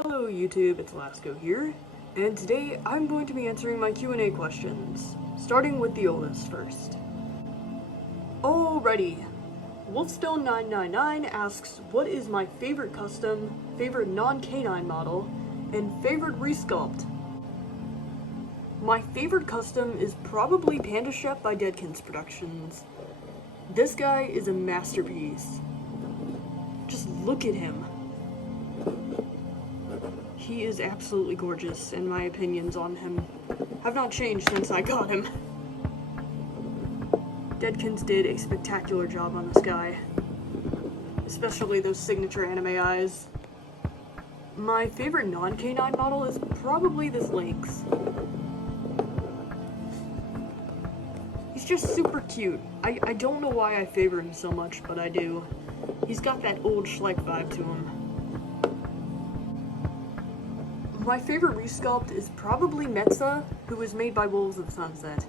Hello YouTube, it's Lasco here, and today I'm going to be answering my Q&A questions, starting with the oldest first. Alrighty, Wolfstone999 asks, what is my favorite custom, favorite non-canine model, and favorite resculpt? My favorite custom is probably Panda Chef by Deadkins Productions. This guy is a masterpiece. Just look at him. He is absolutely gorgeous, and my opinions on him have not changed since I got him. Deadkins did a spectacular job on this guy, especially those signature anime eyes. My favorite non-canine model is probably this Lynx. He's just super cute. I don't know why I favor him so much, but I do. He's got that old Schleich vibe to him. My favorite resculpt is probably Metza, who was made by Wolves of Sunset.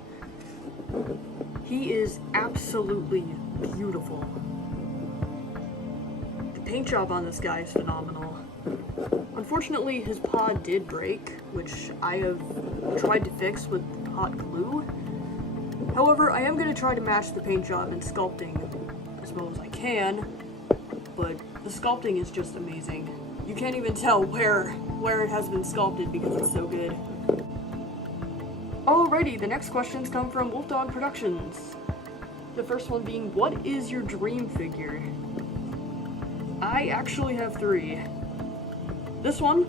He is absolutely beautiful. The paint job on this guy is phenomenal. Unfortunately, his paw did break, which I have tried to fix with hot glue. However, I am going to try to match the paint job and sculpting as well as I can, but the sculpting is just amazing. You can't even tell where it has been sculpted because it's so good. Alrighty, the next questions come from Wolfdog Productions. The first one being, what is your dream figure? I actually have 3. This one,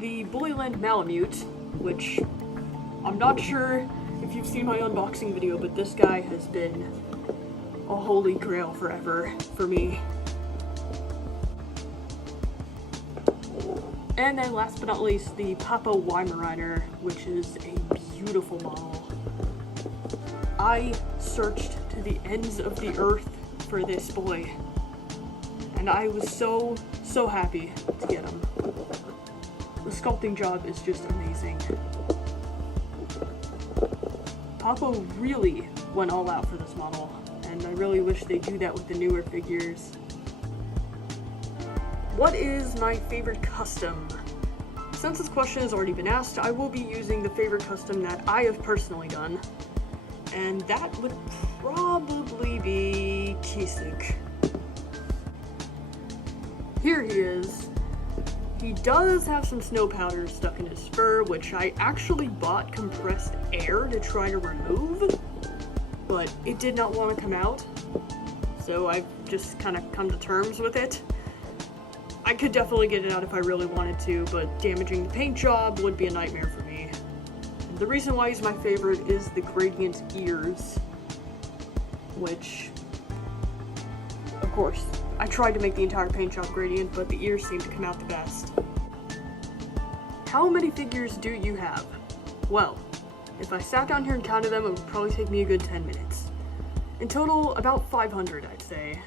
the Bullyland Malamute, which I'm not sure if you've seen my unboxing video, but this guy has been a holy grail forever for me. And then last but not least, the Papa Weimaraner, which is a beautiful model. I searched to the ends of the earth for this boy, and I was so happy to get him. The sculpting job is just amazing. Papa really went all out for this model, and I really wish they do that with the newer figures. What is my favorite custom? Since this question has already been asked, I will be using the favorite custom that I have personally done, and that would probably be Kisuk. Here he is. He does have some snow powder stuck in his fur, which I actually bought compressed air to try to remove, but it did not want to come out, so I've just kind of come to terms with it. I could definitely get it out if I really wanted to, but damaging the paint job would be a nightmare for me. The reason why he's my favorite is the gradient ears, which, of course, I tried to make the entire paint job gradient, but the ears seem to come out the best. How many figures do you have? Well, if I sat down here and counted them, it would probably take me a good 10 minutes. In total, about 500, I'd say.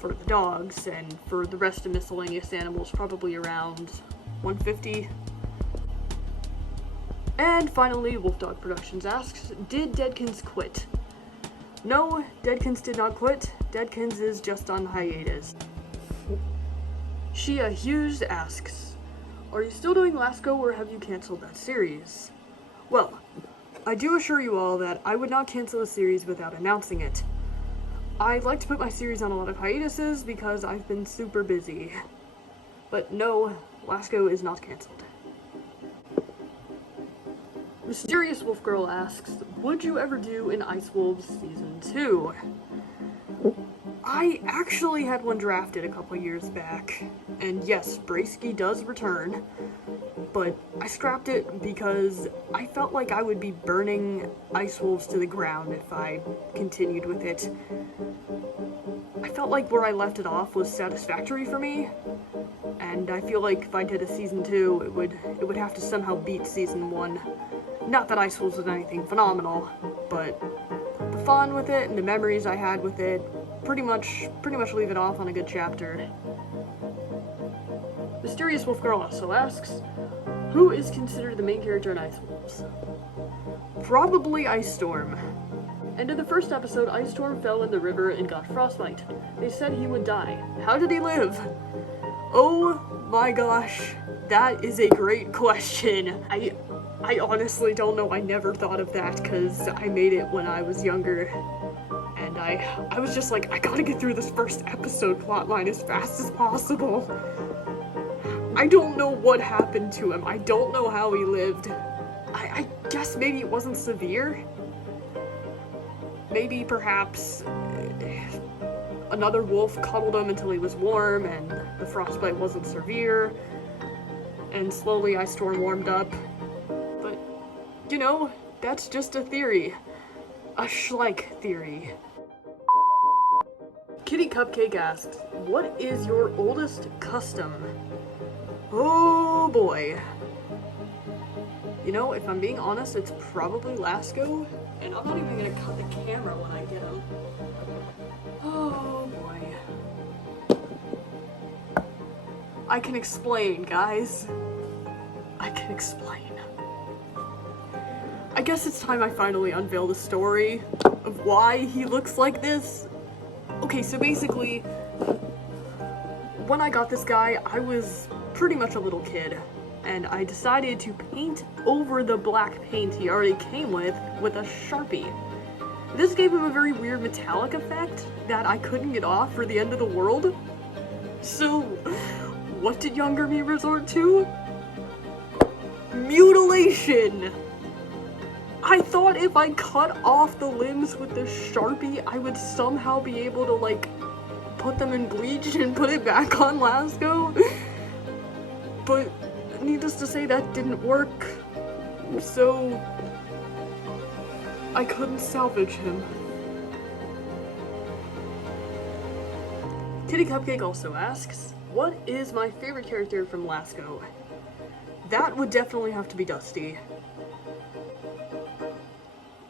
For the dogs, and for the rest of miscellaneous animals, probably around 150. And finally, Wolfdog Productions asks, did Deadkins quit? No, Deadkins did not quit. Deadkins is just on hiatus. Shia Hughes asks, are you still doing Lasco or have you cancelled that series? Well, I do assure you all that I would not cancel a series without announcing it. I like to put my series on a lot of hiatuses because I've been super busy. But no, Lasco is not cancelled. Mysterious Wolf Girl asks, would you ever do an Ice Wolves Season 2? I actually had one drafted a couple years back, and yes, Bracey does return, but I scrapped it because I felt like I would be burning Ice Wolves to the ground if I continued with it. I felt like where I left it off was satisfactory for me, and I feel like if I did a Season 2, it would have to somehow beat Season 1. Not that Ice Wolves was anything phenomenal, but the fun with it and the memories I had with it pretty much leave it off on a good chapter. Mysterious Wolf Girl also asks, who is considered the main character in Ice Wolves? Probably Ice Storm. And in the first episode, Ice Storm fell in the river and got frostbite. They said he would die. How did he live? Oh my gosh, that is a great question. I honestly don't know. I never thought of that because I made it when I was younger. And I was just like, I gotta get through this first episode plotline as fast as possible. I don't know what happened to him. I don't know how he lived. I guess maybe it wasn't severe. Maybe perhaps another wolf cuddled him until he was warm and the frostbite wasn't severe. And slowly Ice Storm warmed up. But, you know, that's just a theory. A Schleich theory. Kitty Cupcake asks, what is your oldest custom? Oh boy. You know, if I'm being honest, it's probably Lasco, and I'm not even gonna cut the camera when I get him. Oh boy. I can explain, guys. I can explain. I guess it's time I finally unveil the story of why he looks like this. Okay, so basically, when I got this guy, I was pretty much a little kid, and I decided to paint over the black paint he already came with a Sharpie. This gave him a very weird metallic effect that I couldn't get off for the end of the world. So, what did younger me resort to? Mutilation! I thought if I cut off the limbs with the Sharpie, I would somehow be able to, like, put them in bleach and put it back on Lasco. But, needless to say, that didn't work. So, I couldn't salvage him. Kitty Cupcake also asks, what is my favorite character from Lasco? That would definitely have to be Dusty.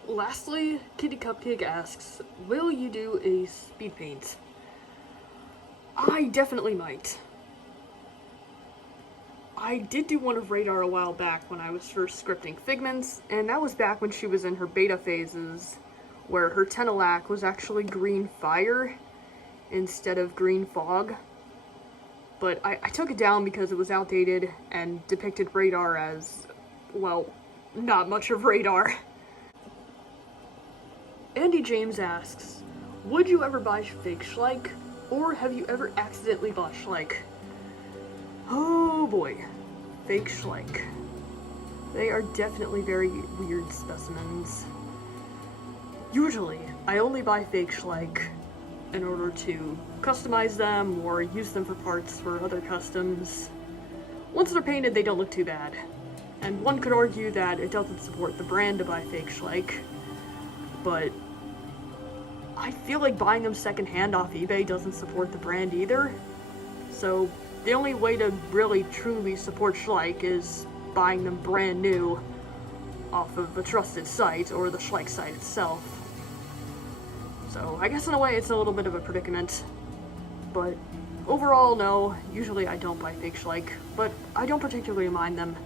Lastly, Kitty Cupcake asks, will you do a speed paint? I definitely might. I did do one of Radar a while back when I was first scripting Figments, and that was back when she was in her beta phases, where her Tenalac was actually green fire instead of green fog. But I took it down because it was outdated and depicted Radar as, well, not much of Radar. Andy James asks, would you ever buy fake Schleich, or have you ever accidentally bought Schleich? Oh boy, fake Schleich. They are definitely very weird specimens. Usually, I only buy fake Schleich in order to customize them or use them for parts for other customs. Once they're painted, they don't look too bad. And one could argue that it doesn't support the brand to buy fake Schleich, but I feel like buying them secondhand off eBay doesn't support the brand either. So the only way to really truly support Schleich is buying them brand new off of a trusted site or the Schleich site itself. So I guess in a way it's a little bit of a predicament. But overall, no, usually I don't buy fake Schleich, but I don't particularly mind them.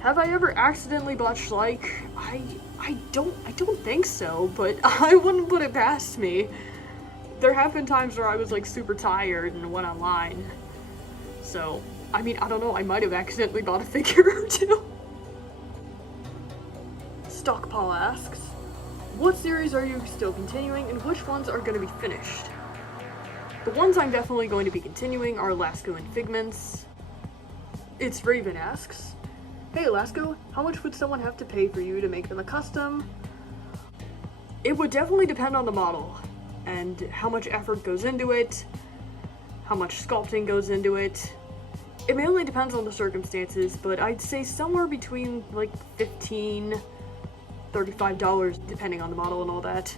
Have I ever accidentally bought Schleich? I don't think so, but I wouldn't put it past me. There have been times where I was like super tired and went online. So, I mean, I don't know, I might have accidentally bought a figure or two. Stockpaw asks, what series are you still continuing and which ones are going to be finished? The ones I'm definitely going to be continuing are Lasco and Figments. It's Raven asks, hey Lasco, how much would someone have to pay for you to make them a custom? It would definitely depend on the model, and how much effort goes into it, how much sculpting goes into it. It mainly depends on the circumstances, but I'd say somewhere between like $15, $35, depending on the model and all that.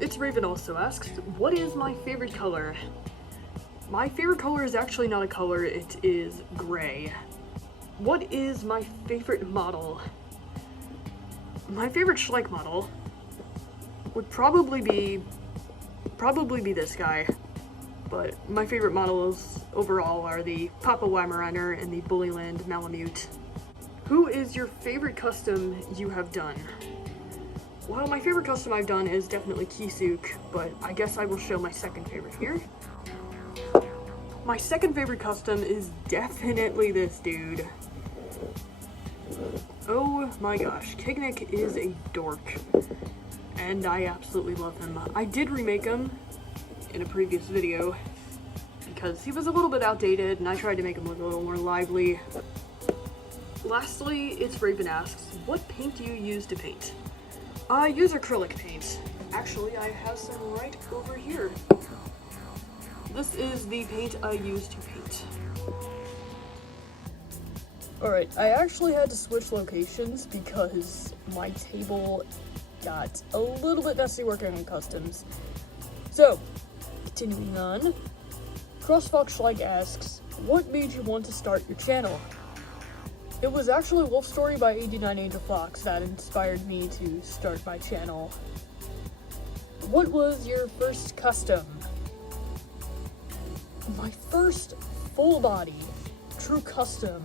It's Raven also asks, what is my favorite color? My favorite color is actually not a color, it is gray. What is my favorite model? My favorite Schleich model would probably be this guy. But my favorite models overall are the Papa Weimaraner and the Bullyland Malamute. Who is your favorite custom you have done? Well, my favorite custom I've done is definitely Kisuk, but I guess I will show my second favorite here. My second favorite custom is definitely this dude. Oh my gosh, Kignick is a dork, and I absolutely love him. I did remake him in a previous video, because he was a little bit outdated, and I tried to make him look a little more lively. Lastly, it's Raven asks, what paint do you use to paint? I use acrylic paint. Actually, I have some right over here. This is the paint I use to paint. Alright, I actually had to switch locations because my table got a little bit messy working on customs. So, continuing on, CrossFoxLike asks, what made you want to start your channel? It was actually Wolf Story by 89 Angel Fox that inspired me to start my channel. What was your first custom? My first full body true custom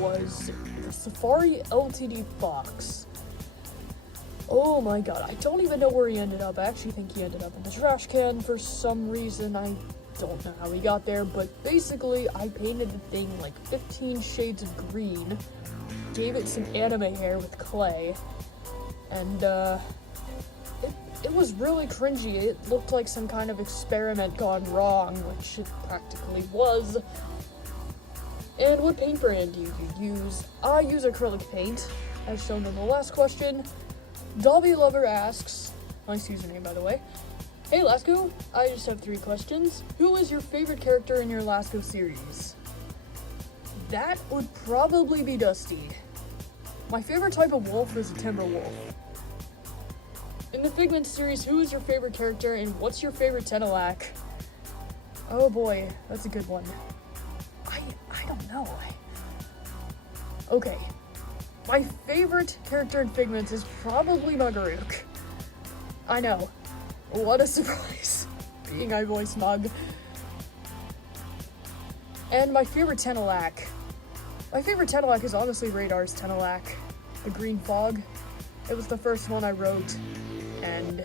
was the Safari LTD Fox. Oh my god, I don't even know where he ended up. I actually think he ended up in the trash can for some reason. I don't know how he got there, but basically I painted the thing like 15 shades of green, gave it some anime hair with clay, and it was really cringy. It looked like some kind of experiment gone wrong, which it practically was. And what paint brand do you use? I use acrylic paint, as shown in the last question. Dobby Lover asks, nice username by the way, hey Lasco, I just have 3 questions. Who is your favorite character in your Lasco series? That would probably be Dusty. My favorite type of wolf is a timber wolf. In the Figments series, who is your favorite character and what's your favorite Tenelak? Oh boy, that's a good one. I don't know. Okay. My favorite character in Figments is probably Mugaruk. I know. What a surprise. Being I voice Mug. And my favorite Tenelak. My favorite Tenelak is honestly Radar's Tenelak. The Green Fog. It was the first one I wrote, and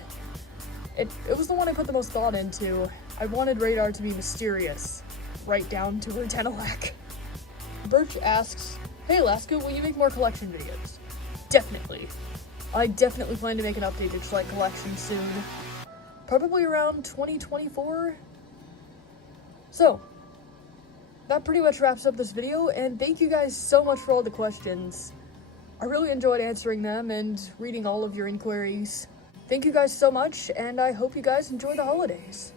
it was the one I put the most thought into. I wanted Radar to be mysterious, right down to her Tenelak. Birch asks, hey Lasco, will you make more collection videos? Definitely. I definitely plan to make an updated Schleich collection soon. Probably around 2024? So, that pretty much wraps up this video, and thank you guys so much for all the questions. I really enjoyed answering them and reading all of your inquiries. Thank you guys so much, and I hope you guys enjoy the holidays.